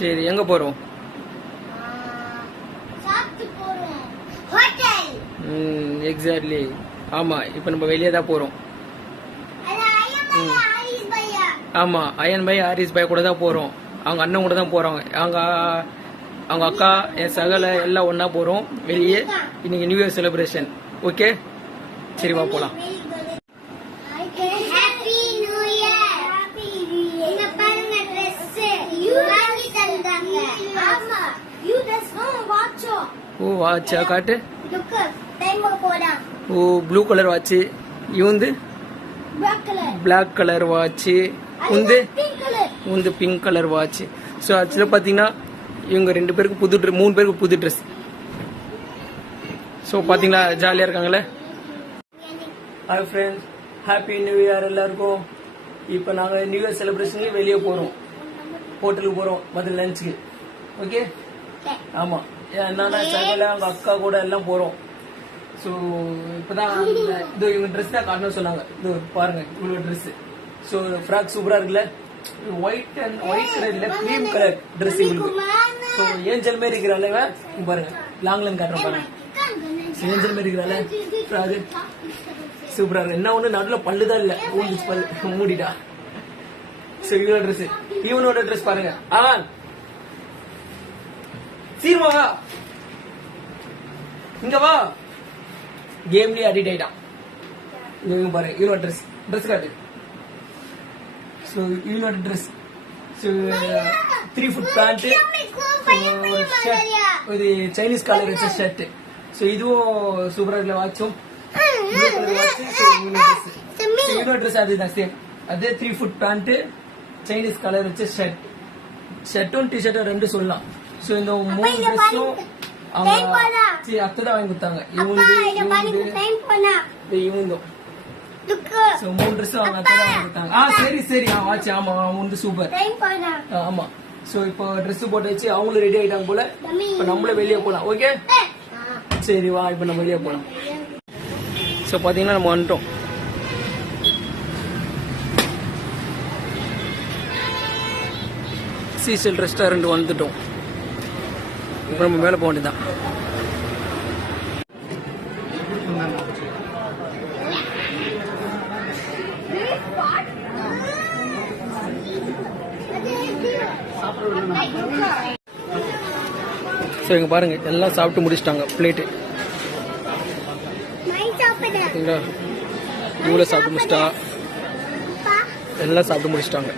சரி, எங்க போறோம்? எக்ஸாக்ட்லி. ஆமா, இப்ப நம்ம வெளியே தான் போறோம். ஆமா, அயன் பாய் ஹாரிஸ் பாய் கூட தான் போறோம். அவங்க அண்ணன் கூட தான் போறோம். அவங்க அக்கா, என் சகல எல்லாம் ஒன்னா போறோம் வெளியே. இன்னைக்கு நியூ இயர் செலிப்ரேஷன். ஓகே, சரி வா போலாம். ஓ வாட்சா காட்டு. ஓ ப்ளூ கலர் வாட்ச். இவந்து பிளாக் கலர் வாட்ச். உந்து பிங்க் கலர் வாட்ச். ஸோ ஆக்சுவலா பாத்தீங்கன்னா இவங்க 2 பேருக்கு 3 பேருக்கு புது ட்ரெஸ். ஸோ பாத்தீங்களா ஜாலியா இருக்காங்களே. Hi friends, happy new year எல்லாருக்கும். இப்போ நாங்கள் நியூ இயர் செலிப்ரேஷனுக்கு வெளியே போகிறோம். ஹோட்டலுக்கு போகிறோம் முதல்ல லஞ்சுக்கு. ஓகே. ஆமாம், என்னன்னா சகல அவங்க அக்கா கூட எல்லாம் போகிறோம். ஸோ இப்போதான் இது இவங்க ட்ரெஸ் தான் காட்டணும்னு சொன்னாங்க. இது பாருங்க இவ்வளோ ட்ரெஸ். ஸோ ஃப்ராக் சூப்பராக இருக்குல்ல. ஒயிட் கலர் இல்லை, க்ரீம் கலர் ட்ரெஸ் இவங்களுக்கு. ஸோ ஏஞ்சல் மாரி இருக்கிறாள் இவன். பாருங்க லாங்ல காட்டுறேன் பாருங்க. ஏஞ்சல் மாரி இருக்கிறாள் ஃப்ராக் சூப்பரா இருக்கு. என்ன ஒண்ணு நடுவில் பல்லுதான் இல்ல, பல்லு மூடிட்டா. ஸோ இவனோட ட்ரெஸ், இவனோட ட்ரெஸ் பாருங்க. அவன் சீர்மா வா, இங்க வா. கேம்லயே அடிக்ட் ஆயிட்டான். இவங்க பாருங்க இவனோட ட்ரெஸ் காட்டு. ஸோ இவனோட ட்ரெஸ் 3 ஃபுட் பேண்ட், ஒரு ஷர்ட், இது சைனீஸ் காலர் வச்ச ஷர்ட். ஸோ இதுவும் சூப்பரா இருக்குல்ல. வாட்சும் ட்ரெஸ் அதுதான் சேம். அதே 3 ஃபுட் பேண்ட், சைனீஸ் கலர் வச்ச ஷர்ட்டும் டிஷர்ட்டும் 2 சொல்லலாம். ஸோ இந்த 3 ட்ரெஸ்ஸும் அவங்க அத்தைதான் வாங்கி கொடுத்தாங்க. இவங்க 3 ட்ரெஸ் அவங்க அத்தைதான் வாங்கி கொடுத்தாங்க. சரி சரி, வாட்ச். ஆமா வந்து சூப்பர். ஆமா. ஸோ இப்போ ட்ரெஸ் போட்டு வச்சு அவங்களும் ரெடி ஆயிட்டாங்க போல. இப்போ நம்மளும் வெளியே போலாம். ஓகே சரி வா, இப்போ நம்ம வெளியே போலாம். ஸோ பார்த்தீங்கன்னா நம்ம வந்துட்டோம். சீசல் ரெஸ்டாரண்ட் வந்துட்டோம். இப்போ நம்ம மேலே போக வேண்டியதான். ஸோ இங்க பாருங்க எல்லாம் சாப்பிட்டு முடிச்சிட்டாங்க. பிளேட்டு இவ்வளோ சாப்பிட்டு முடிச்சிட்டா, எல்லாம் சாப்பிட்டு முடிச்சிட்டாங்க.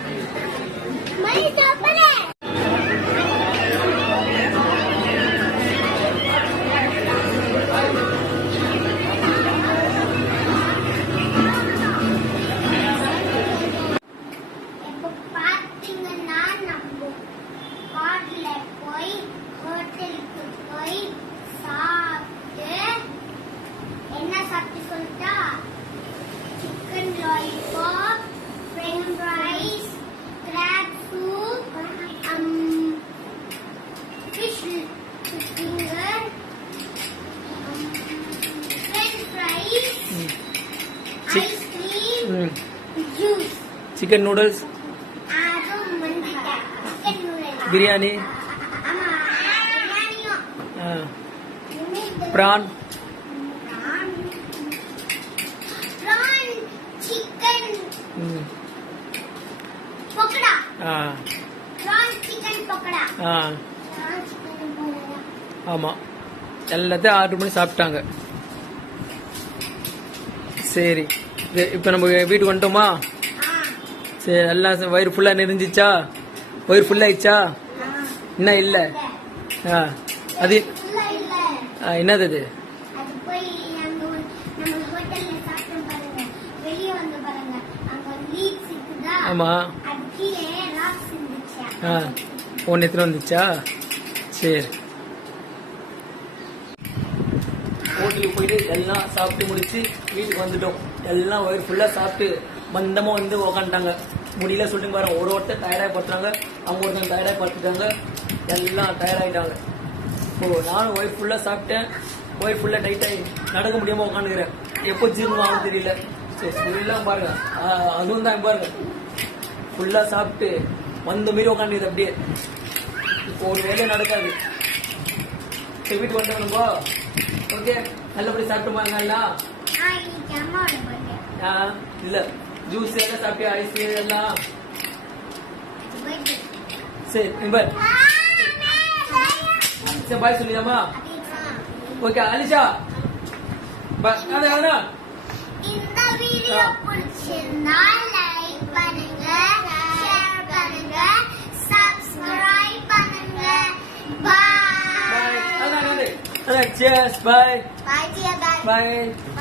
சிக்கன் நூடுல்ஸ், பிரியாணி, பிரான், ஆமா எல்லாத்தையும் ஆர்டர் பண்ணி சாப்பிட்டாங்க. சரி, இப்போ நம்ம வீட்டுக்கு வந்துட்டோமா? சரி, எல்லாம் வயிறு ஃபுல்லா நிறைஞ்சிச்சா? வயிறு ஃபுல் ஆயிடுச்சா? என்ன இல்ல? அது என்னது? அது ஆமா. ஒன்னு எத்தனை வந்துச்சா? சரி, ஹோட்டலுக்கு போயிட்டு எல்லாம் சாப்பிட்டு முடிச்சு வீட்டுக்கு வந்துட்டோம். எல்லாம் வயிறு ஃபுல்லா சாப்பிட்டு மந்தமா வந்து உக்காந்துட்டாங்க. முடியல சொல்லிட்டு பாருங்க. ஒருத்தர் டயர்டாக பார்த்துறாங்க, அவங்க ஒருத்தங்க டயர்டாக பார்த்துட்டாங்க. எல்லாம் டயர்டாயிட்டாங்க. ஓ நானும் வயிறு ஃபுல்லா சாப்பிட்டேன். வயிறு ஃபுல்லா டைட் ஆகி நடக்க முடியாம உட்காந்துக்கிறேன். எப்போ ஜீரணம் ஆகும் தெரியல. சரி எல்லாம் பாருங்க. அதுவும் தான் பாருங்க, ஃபுல்லா சாப்பிட்டு வந்த மாரி உட்காந்துது. அப்படியே இப்போ ஒரு வேலையும் நடக்காது. சரி வீட்டுக்கு வந்துடும்போ. ஓகே, நல்லபடி சாப்பிட்டு பாருங்க எல்லாம். இல்ல ஜூஸ் எல்லாம் சாப்பிட்டு ஐஸ் எல்லாம். சரி பாய். சரி பாய் சொல்லிடாமா. ஓகே அலிஷா பாய். இந்த வீடியோ பிடிச்சிருந்தா லைக் பண்ணுங்க, ஷேர் பண்ணுங்க, சப்ஸ்கிரைப் பண்ணுங்க. By. Cheers. Bye. Bye. Bye.